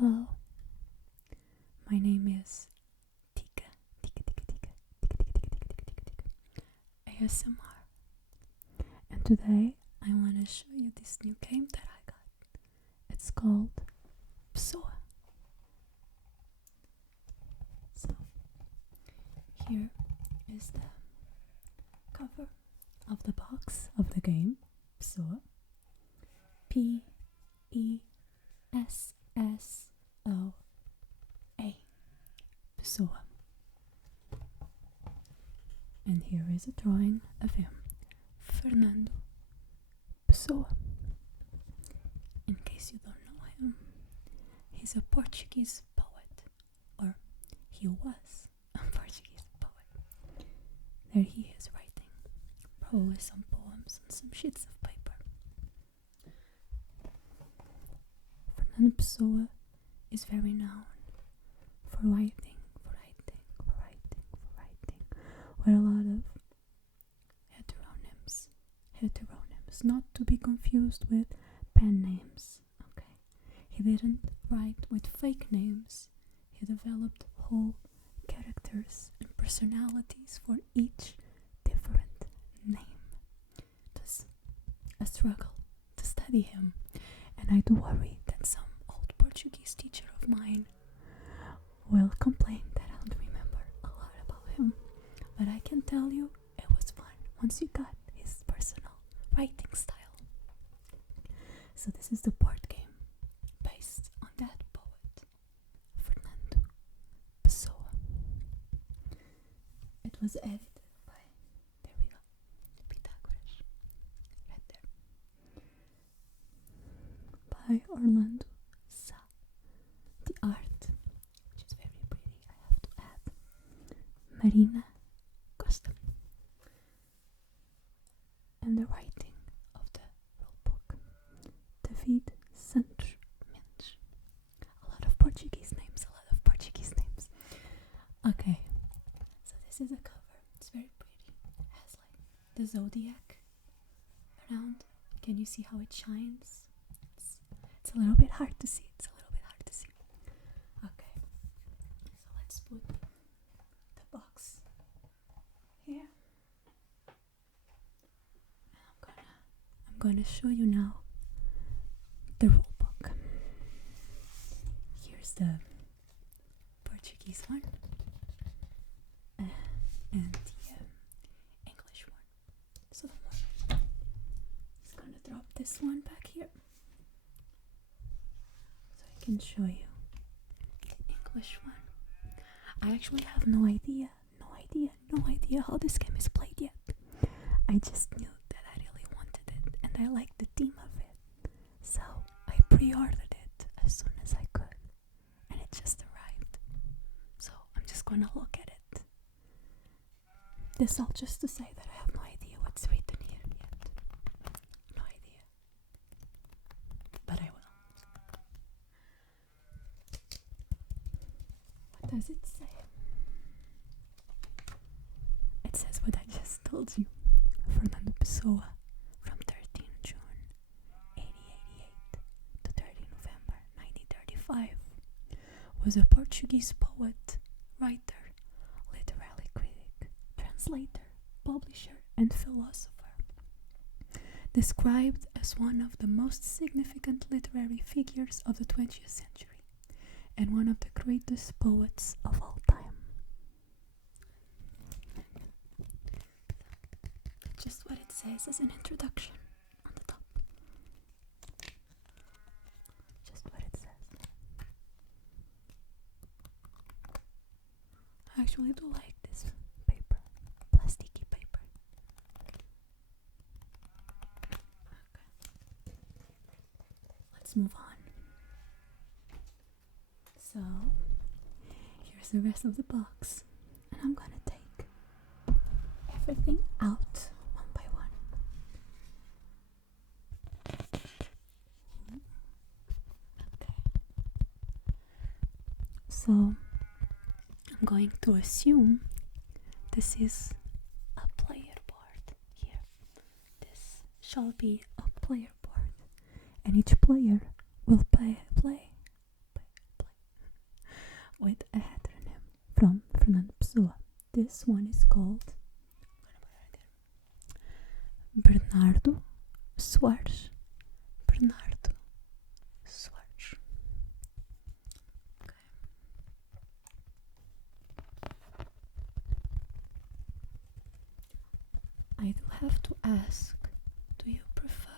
Hello, my name is Tica, Tica, Tica, Tica, Tica, Tica, Tica, Tica, Tica, Tica, ASMR. And today I want to show you this new game that I got. It's called Pessoa. So, here is the cover of the box of the game, Pessoa. Pessoa. Pessoa. And here is a drawing of him, Fernando Pessoa. In case you don't know him, he's a Portuguese poet, or he was a Portuguese poet. There he is writing probably some poems on some sheets of paper. Fernando Pessoa is very known for writing with a lot of heteronyms, not to be confused with pen names. Okay, he didn't write with fake names. He developed whole characters and personalities for each different name. It was a struggle to study him, and I do worry that some old Portuguese teacher of mine will complain that I don't remember a lot about him. But I can tell you, it was fun once you got his personal writing style. So this is the board game based on that poet, Fernando Pessoa. It was edited by, there we go, Pythagoras, right there, by Orlando Sa. The art, which is very pretty, I have to add, Marina, and the writing of the rulebook, David Santos Mendes. A lot of Portuguese names. Okay, so this is a cover. It's very pretty. It has like the zodiac around. Can you see how it shines? It's a little bit hard to see. Okay, so let's put the box here. I'm gonna show you now the rule book. Here's the Portuguese one and the English one. So don't worry. Just gonna drop this one back here so I can show you the English one. I actually have no idea how this game is played yet. I just knew that I really wanted it and I liked the theme of it. So I pre-ordered it as soon as I could and it just arrived. So I'm just gonna look at it. This all just to say that I have no idea what's written here yet. No idea. But I will. What does it say? It says what I just told you. Fernando Pessoa, from 13 June 1888 to 30 November 1935, was a Portuguese poet, writer, literary critic, translator, publisher, and philosopher. Described as one of the most significant literary figures of the 20th century and one of the greatest poets of all time. Just what it says as an introduction on the top. Just what it says. I actually do like this paper, plasticky paper. Okay. Let's move on. So, here's the rest of the box, and I'm gonna take everything out. So I'm going to assume this is a player board here. This shall be a player board, and each player will play this one is called Bernardo Soares. Bernardo Soares. Okay. I do have to ask, do you prefer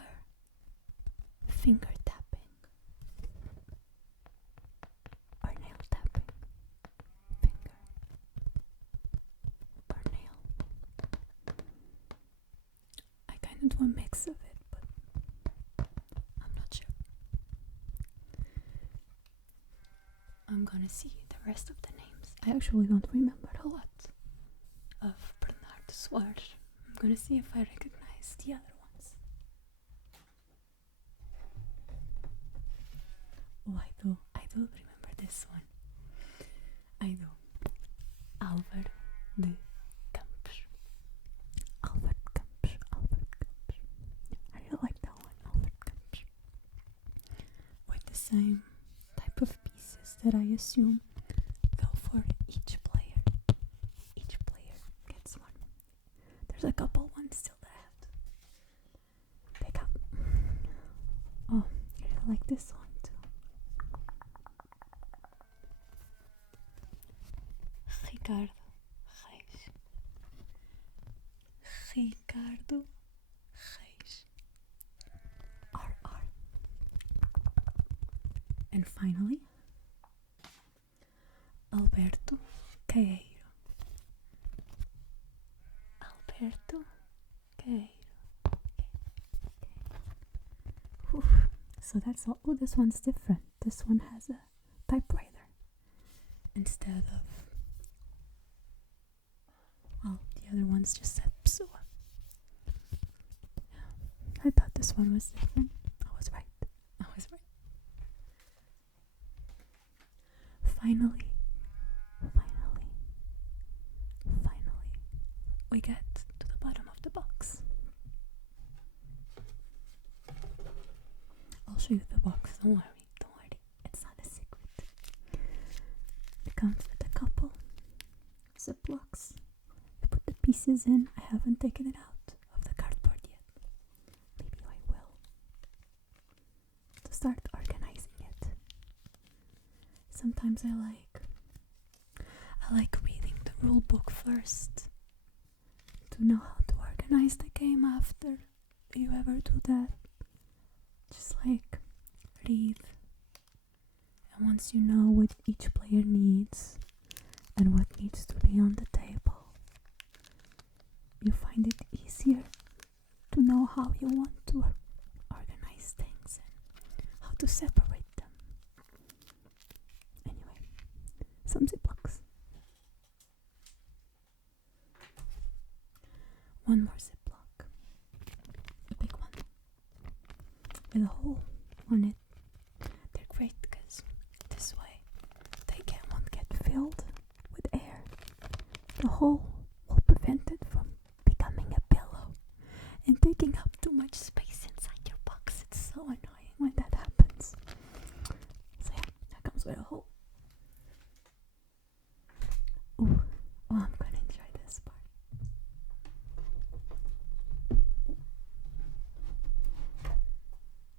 finger tapping or nail tapping? Finger or nail? I kind of do a mix of it, but I'm not sure. I'm gonna see the rest of the names. I actually don't remember a lot of Bernardo Soares. I'm gonna see if I recognize the other ones. Oh, I do remember this one. I do. Álvaro de Campos. Álvaro Campos. I really like that one, Álvaro Campos. With the same type of pieces that I assume go for each player. Each player gets one. There's a couple ones still that I have to pick up. Oh, I really like this one too. Ricardo Reis. Ricardo Reis. RR. And finally, Alberto Caeiro. Alberto Caeiro. Whew. So that's all. Oh, this one's different. This one has a typewriter instead of, well, the other ones just said Pessoa. I thought this one was different. I was right. Finally, we get to the bottom of the box. I'll show you the box, don't worry, it's not a secret. It comes with a couple Ziplocs. You put the pieces in. I haven't taken it out of the cardboard yet. Maybe I will. To start organizing it. Sometimes I like reading the rule book first to know how to organize the game after. Do you ever do that? Just like read, and once you know what each player needs and what needs to be on the table, you find it easier to know how you want to organize things and how to separate them. Anyway, some Ziplocs. One more Ziploc. A big one. With a hole on it. They're great because this way won't get filled with air. The hole will prevent it from becoming a pillow and taking up too much space inside your box. It's so annoying when that happens. So yeah, that comes with a hole. Ooh, oh, I'm gonna enjoy this part.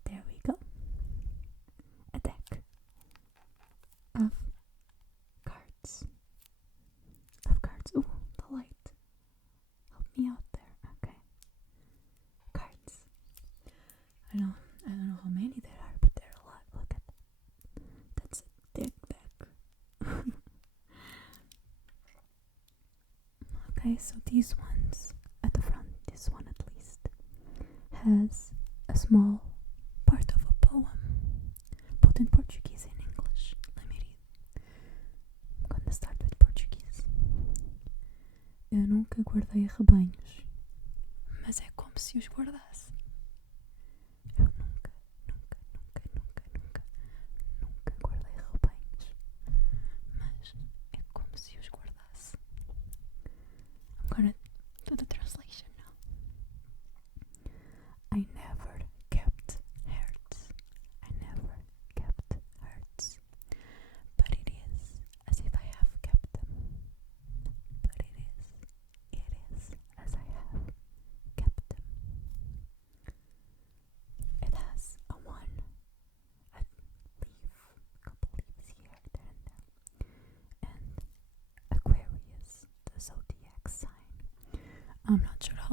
There we go. A deck of cards. Ooh, the light. Help me out there. Okay. Cards. I don't know how many there are, but there are a lot. Look at that. That's a thick deck. Okay, so these ones at the front, this one at least, has a small part of a poem, both in Portuguese and English. Let me read. I'm gonna start with Portuguese. Eu nunca guardei rebanhos, mas é como se os guardasse. Eu nunca guardei rebanhos, mas é como se os guardasse. I'm gonna do the translation now. I never kept herds. But it is as if I have kept them. But it is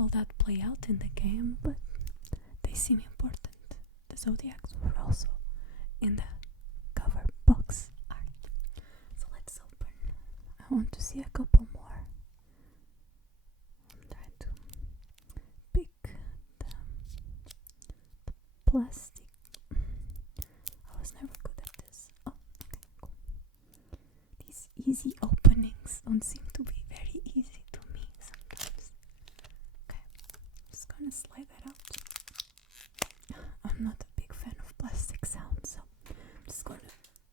how that play out in the game, but they seem important. The zodiacs were also in the cover box art. So let's open. I want to see a couple more. I'm trying to pick the plastic. I was never good at this. Oh, okay, cool. These easy openings don't seem to be very easy to me sometimes. Okay, I'm just gonna slide that out. I'm not a big fan of plastic sounds, so I'm just gonna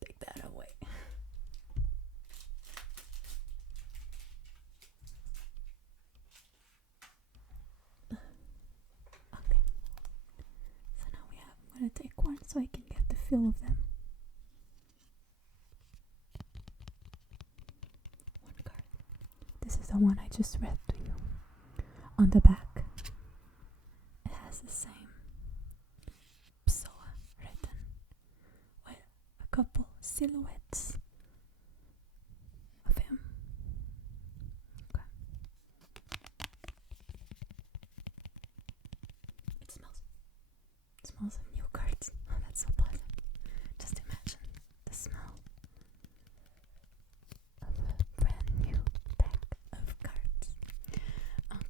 take that away. Okay, so now I'm gonna take one so I can get the feel of them. One card. This is the one I just read to you. On the back, it has the same Pessoa written with a couple silhouettes of him. Okay. It smells of new cards. Oh, that's so pleasant. Just imagine the smell of a brand new deck of cards.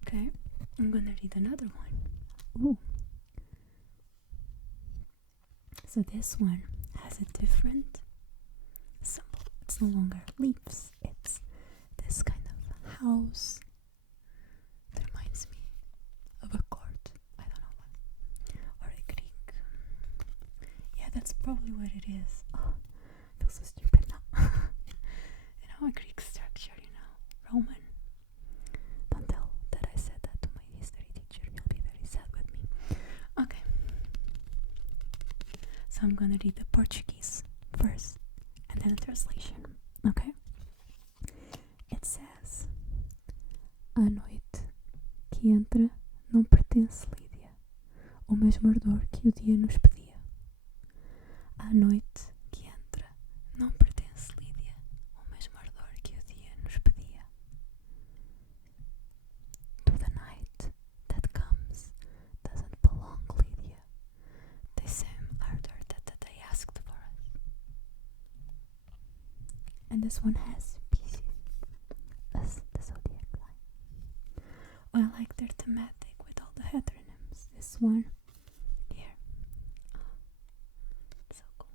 Okay, I'm gonna read another one. Ooh. So this one has a different symbol. It's no longer leaves. It's this kind of house that reminds me of a court. I don't know what. Or a Greek. Yeah, that's probably what it is. Oh, I feel so stupid now. A Greek structure, Roman. Don't tell that I said that to my history teacher. He'll be very sad with me. Okay. So I'm gonna read the Portuguese first and then a translation. Okay? It says: A noite que entra não pertence Lídia, o mesmo ardor que o dia nos pedia. A noite que entra não pertence Lídia, o mesmo ardor que o dia nos pedia. To the night that comes doesn't belong Lydia, the same ardor that the day asked for us. And this one has Pisces as the zodiac sign. Well, I like their thematic with all the heteronyms. This one here. Oh, so cool.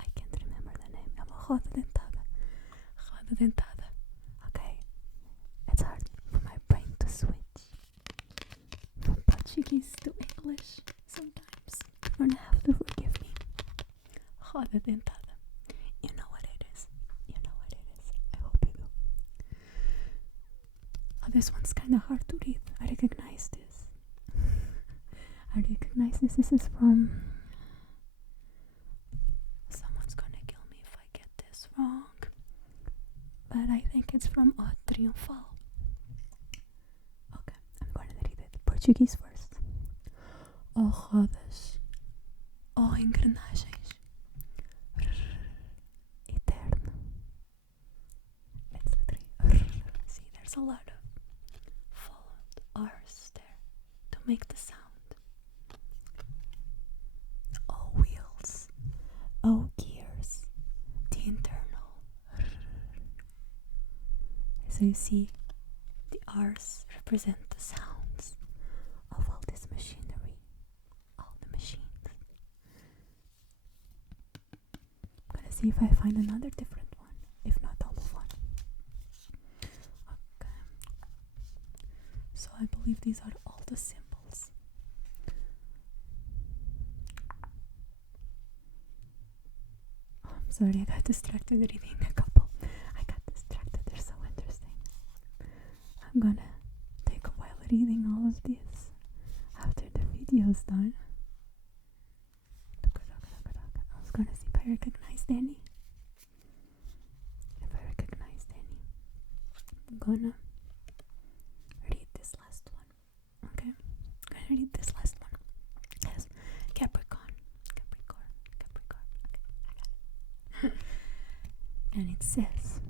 I can't remember the name. É uma roda dentada. Roda dentada. Okay. It's hard for my brain to switch from Portuguese to English sometimes. You're gonna have to forgive me. Roda dentada. You know what it is. You know what it is. I hope you do. Oh, this one's kind of hard to read. I recognize this. This is from... Someone's gonna kill me if I get this wrong. But I think it's from O Triunfal. Okay, I'm gonna read it. Portuguese first. Oh rodas, oh engrenagens, eterno. It's the three. See, there's a lot of followed R's there to make the sound. Oh wheels, oh gears, the internal. So you see, the R's represent the sounds of all this machinery, all the machines. I'm gonna see if I find another different one, if not all of one. Okay. So I believe these are all the symbols. Oh, I'm sorry, I got distracted reading a couple. They're so interesting. I'm gonna take a while reading all of this after the video's done. I was gonna see if I recognized any. I'm gonna read this last one. Okay? I'm gonna read this last one. It has Capricorn. Okay, I got it. And it says: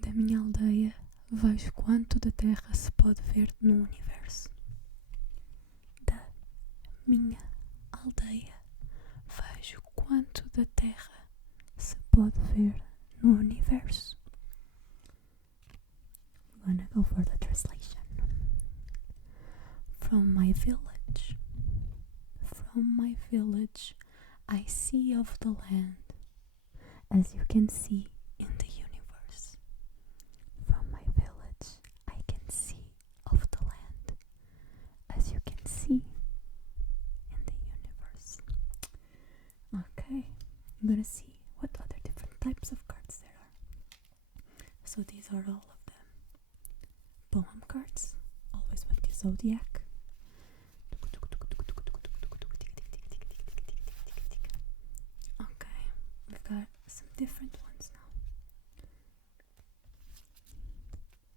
Da minha aldeia Vejo quanto da Terra se pode ver no universo. Da minha aldeia, vejo quanto da Terra se pode ver no universo. I'm gonna go for the translation. From my village, I see of the land, as you can see in the universe. From my village, I can see of the land, as you can see in the universe. Okay, I'm gonna see what other different types of cards there are. So these are all of them. Poem cards, always with the zodiac. Okay, we've got some different ones now.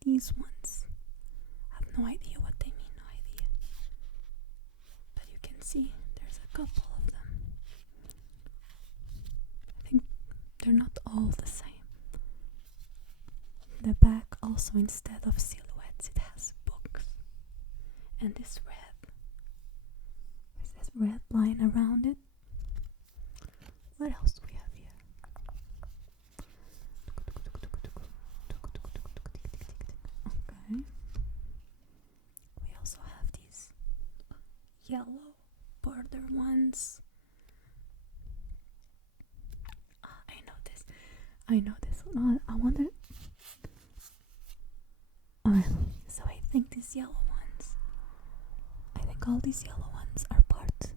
These ones, I have no idea what they mean, no idea. But you can see there's a couple of them. I think they're not all the same. The back also, instead of silhouettes, it has books. And this red line around it. What else do we have here? Okay. We also have these yellow border ones. I know this. Oh, I wonder. So I think these yellow ones. I think all these yellow ones are part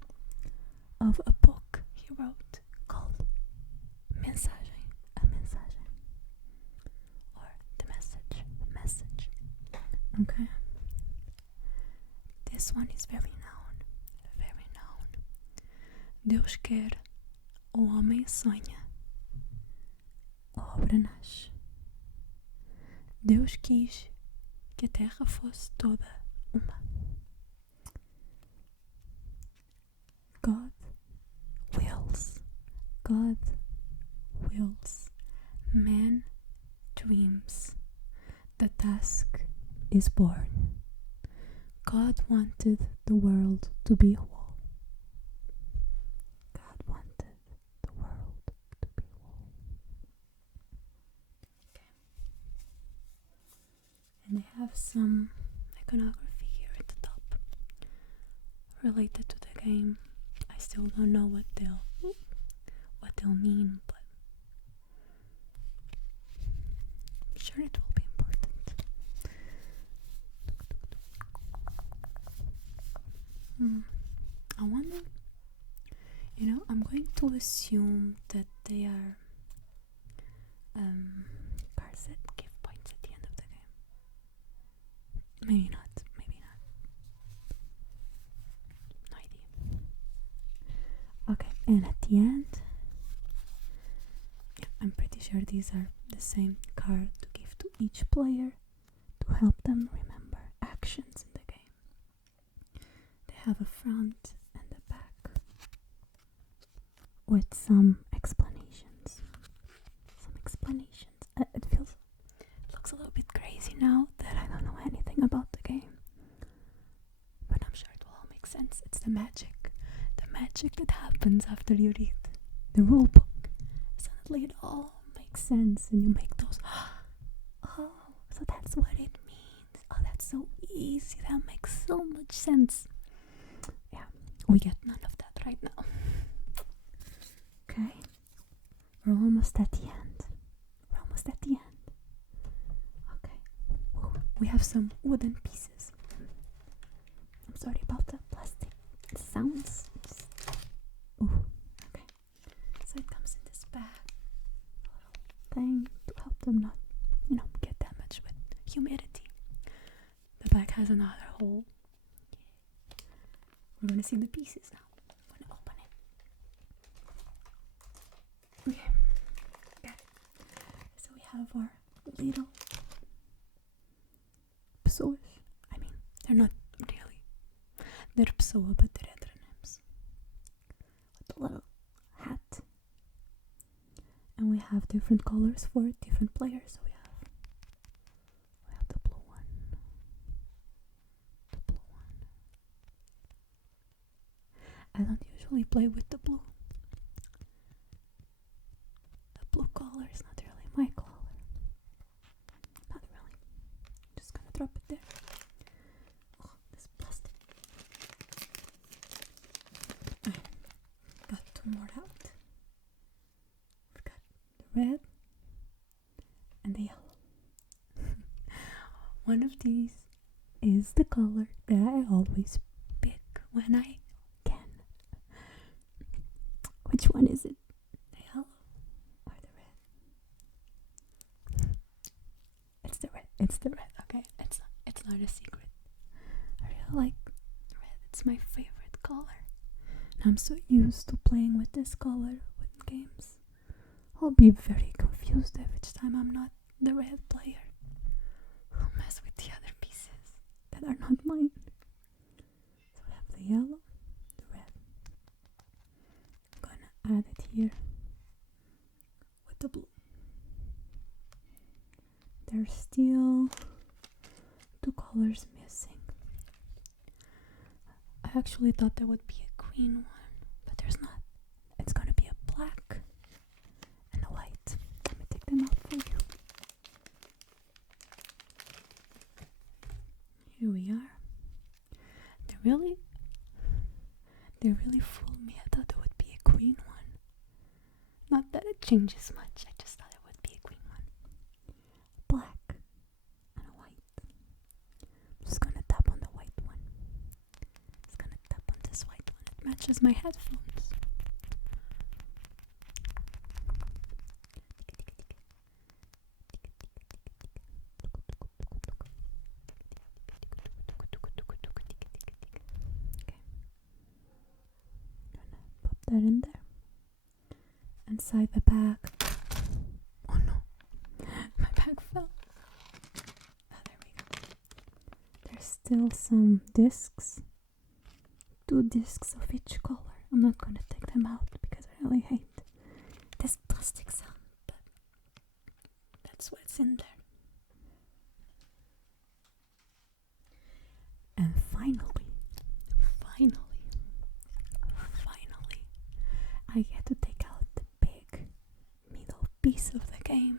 of a book he wrote called Mensagem, a mensagem, or the message. Okay. This one is very known. Deus quer, o homem sonha, a obra nasce. Deus quis que a terra fosse toda uma. God wills, man dreams, the task is born. God wanted the world to be whole. Okay. And they have some iconography here at the top related to the game. I still don't know what they'll mean, but I'm sure it will be important. I wonder, I'm going to assume that they are cards that give points at the end of the game. Maybe not. No idea. Okay, and at the end, I'm pretty sure these are the same card to give to each player to help them remember actions in the game. They have a front and a back with some explanations. It looks a little bit crazy now that I don't know anything about the game, but I'm sure it will all make sense. It's the magic that happens after you read the rule book. Suddenly it all makes sense, and you make those. Oh, so that's what it means. Oh, that's so easy. That makes so much sense. Yeah, we get none of that right now. Okay, we're almost at the end. Okay, we have some wooden pieces. I'm sorry about the plastic sounds. Okay. So it comes in this bag, a little thing to help them not, get damaged with humidity. The bag has another hole. We're gonna see the pieces now. I'm gonna open it. Okay. So we have our little pessoas. I mean, they're not really. They're pessoa, but they're heteronyms. With a little hat. And we have different colors for different players. So we have the usually play with the blue. The blue color is not really my color. Not really. Just gonna drop it there. Oh, this plastic. Got two more out. We've got the red and the yellow. One of these is the color that I always pick when I can. Which one is it? The yellow or the red? It's the red. It's the red. Okay, it's not a secret. I really like red. It's my favorite color. And I'm so used to playing with this color with games. I'll be very confused every time I'm not the red player. I'll mess with the other pieces that are not mine. So we have the yellow, the red. I'm gonna add it here with the blue. There's still two colors missing. I actually thought there would be a green one, but there's not. It's gonna be a black and a white. Let me take them out for you. Here we are. They really fooled me. I thought there would be a green one. Not that it changes much. I just thought it would be a green one. Black and a white. I'm just gonna tap on the white one. Just gonna tap on this white one. It matches my headphones. That in there. Inside the bag. Oh no, my bag fell. Oh, there we go. There's still some discs. 2 discs of each color. I'm not gonna take them out because I really hate this plastic sound, but that's what's in there. And finally, I get to take out the big middle piece of the game.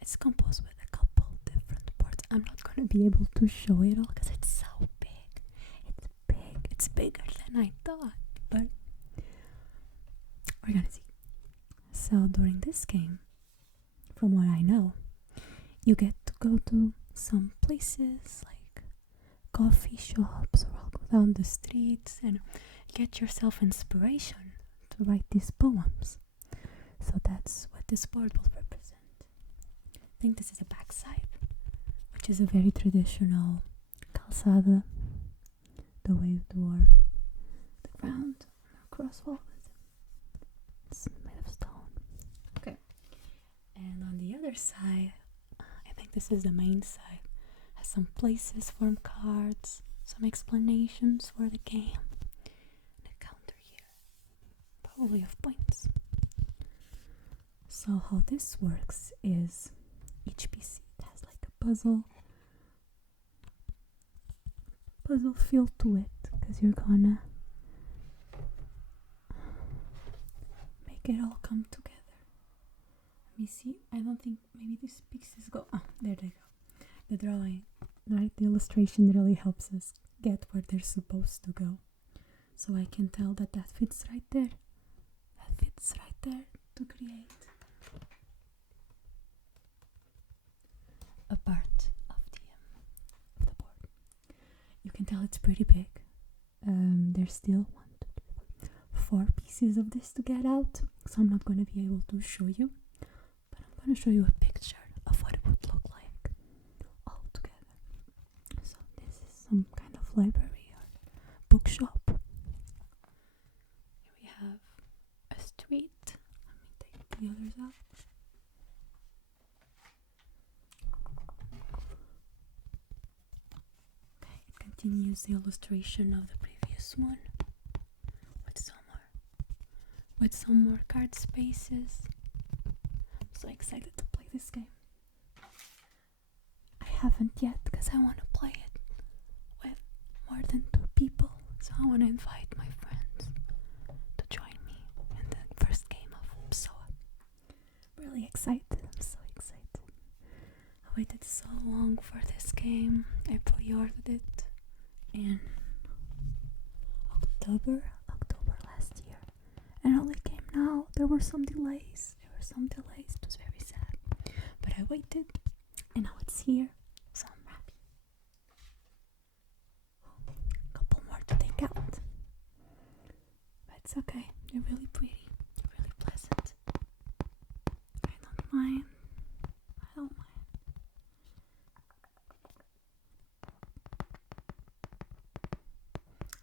It's composed with a couple different parts. I'm not going to be able to show it all because it's so big. It's big. It's bigger than I thought, but we're going to see. So during this game, from what I know, you get to go to some places like coffee shops, or I'll go down the streets and get yourself inspiration to write these poems. So that's what this board will represent. I think this is a backside, which is a very traditional calçada, the way we do the ground, our crosswalk. It's made of stone. Okay. And on the other side, I think this is the main side, has some places for cards, some explanations for the game. Probably of points. So how this works is each piece has like a puzzle feel to it, because you're gonna make it all come together. Let me see. I don't think maybe these pieces go. Ah, there they go. The drawing, right? The illustration really helps us get where they're supposed to go. So I can tell that fits right there. Fits right there to create a part of the board. You can tell it's pretty big. There's still 4 pieces of this to get out, so I'm not going to be able to show you, but I'm going to show you a picture of what it would look like all together. So this is some kind of library or bookshop. Here we have a street. Let me take the others out. Okay, it continues the illustration of the previous one with some more card spaces. I'm so excited to play this game. I haven't yet because I want to play it with more than 2 people, so I want to invite my friends. really excited. I'm so excited. I waited so long for this game. I pre-ordered it in October last year, and it only came now. There were some delays. It was very sad, but I waited, and now it's here. So I'm happy. A couple more to take out, but it's okay. They're really pretty. They're really pleasant. I don't mind.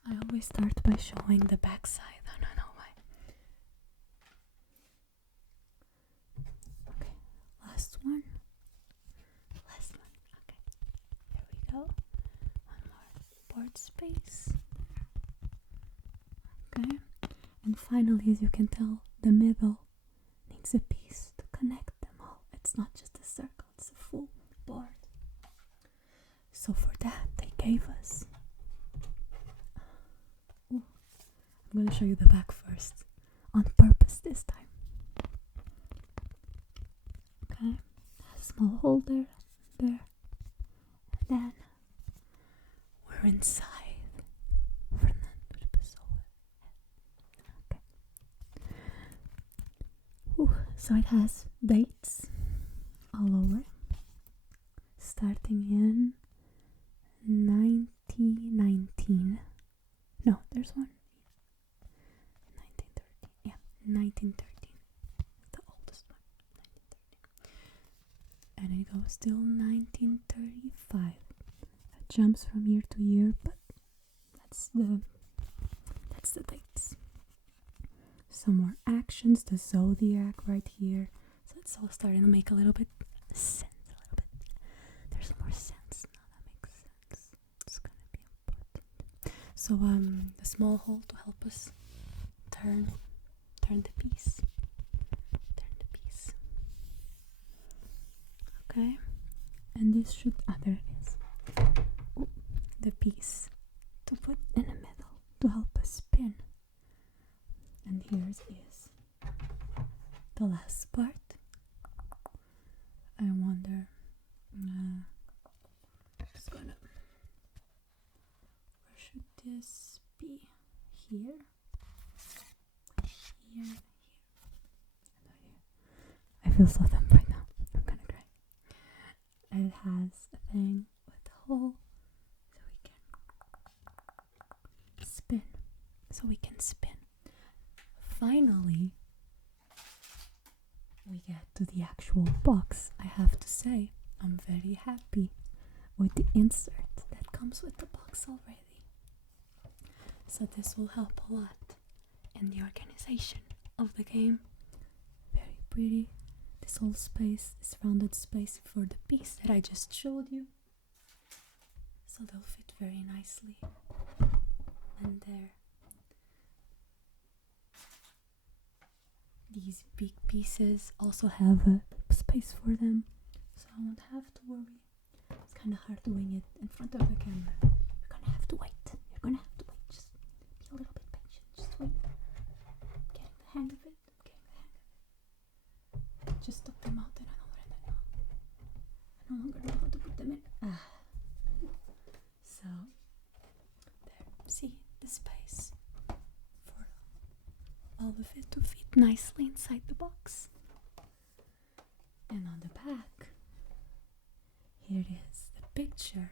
I always start by showing the back side. I don't know why. Okay, last one. Okay, here we go. One more board space. Okay, and finally, as you can tell, the middle needs a piece to connect them all. It's not just a circle, it's a full board. So for that, they gave us... I'm going to show you the back first, on purpose this time. Okay, a small holder there, and then we're inside Pessoa. Okay. So it has dates all over, starting in 1919. No, there's one. 1913, the oldest one, 1913, and it goes till 1935. It jumps from year to year, but that's the dates. Some more actions, the zodiac right here, so it's all starting to make a little bit sense. There's more sense now. That makes sense. It's gonna be important. So the small hole to help us turn the piece. Okay, and this should, there it is. The piece to put in the middle to help us spin. And here's is the last part. I wonder, just gonna, where should this be? Here. I feel so dumb right now. I'm gonna cry. And it has a thing with the hole so we can spin. Finally, we get to the actual box. I have to say, I'm very happy with the insert that comes with the box already. So this will help a lot in the organization of the game. Very pretty. This whole space is rounded space for the piece that I just showed you. So they'll fit very nicely. And there. These big pieces also have a space for them. So I won't have to worry. It's kind of hard doing it in front of the camera. You're gonna have to wait. Just be a little bit patient. Just wait. Getting the hang of it. Just took them out and I no longer know how to put them in. So there, see the space for all of it to fit nicely inside the box. And on the back, here is the picture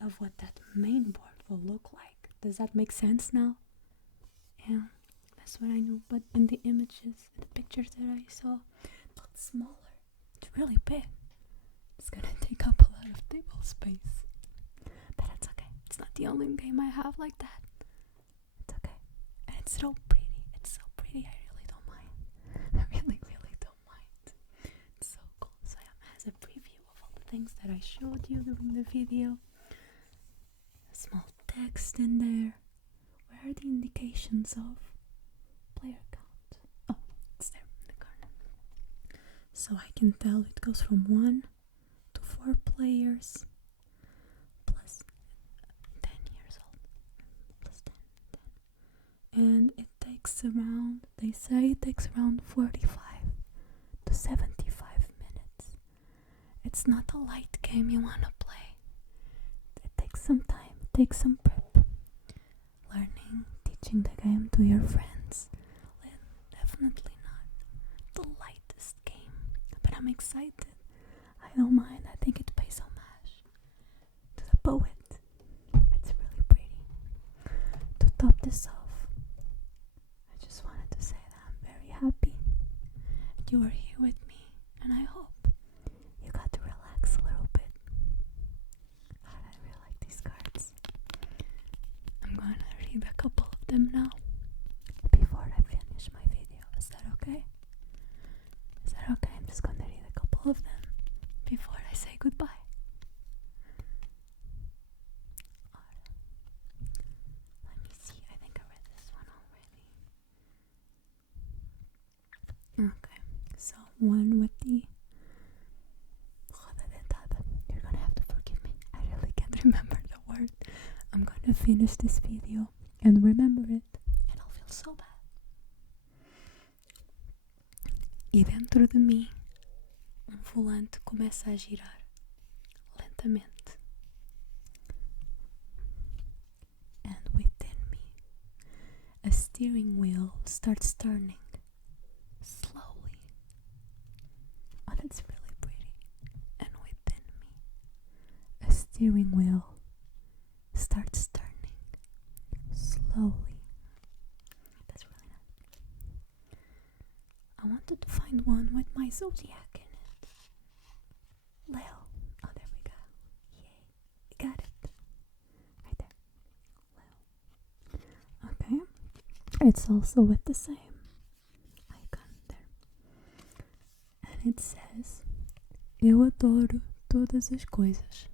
of what that main board will look like. Does that make sense now? Yeah. That's what I knew, but in the images, the pictures that I saw, it looked smaller. It's really big. It's gonna take up a lot of table space. But it's okay. It's not the only game I have like that. It's okay. And it's so pretty. I really don't mind. I really don't mind. It's so cool. So it has a preview of all the things that I showed you during the video. A small text in there. Where are the indications of player count? Oh, it's there in the corner. So I can tell it goes from 1 to 4 players plus 10 years old. Plus 10. And it takes around, they say it takes around 45 to to 75 minutes. It's not a light game you want to play. It takes some time, it takes some prep. Learning, teaching the game to your friends. Definitely not the lightest game, but I'm excited. I don't mind. I think it pays homage to the poet. It's really pretty. To top this off, I just wanted to say that I'm very happy that you are here with me, and I hope you got to relax a little bit. God, I really like these cards. I'm gonna read a couple of them now before I finish my video. Is that okay? Is that okay? I'm just gonna read a couple of them before I say goodbye. Let me see. I think I read this one already. Okay, so one with the you're gonna have to forgive me. I really can't remember the word. I'm gonna finish this video and remember it, and I'll feel so bad. E dentro de mim, volante começa a girar lentamente. And within me, a steering wheel starts turning slowly. Oh, that's really pretty. And within me, a steering wheel starts turning slowly. That's really nice. I wanted to find one with my zodiac in it. Leo. Oh, there we go. Yay. Got it. Right there. Leo. Okay. It's also with the same icon there. And it says, eu adoro todas as coisas.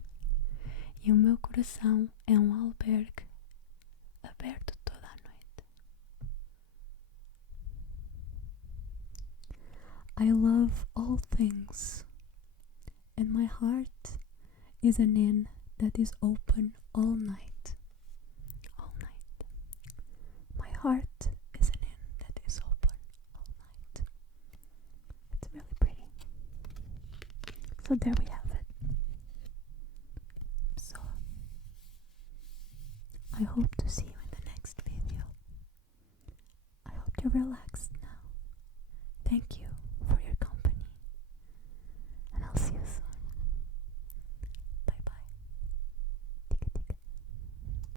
E o meu coração é albergue aberto toda a noite. I love all things, and my heart is an inn that is open all night. All night. My heart is an inn that is open all night. It's really pretty. So there we have it. So I hope to see you in the next video. I hope you're relaxed now. Thank you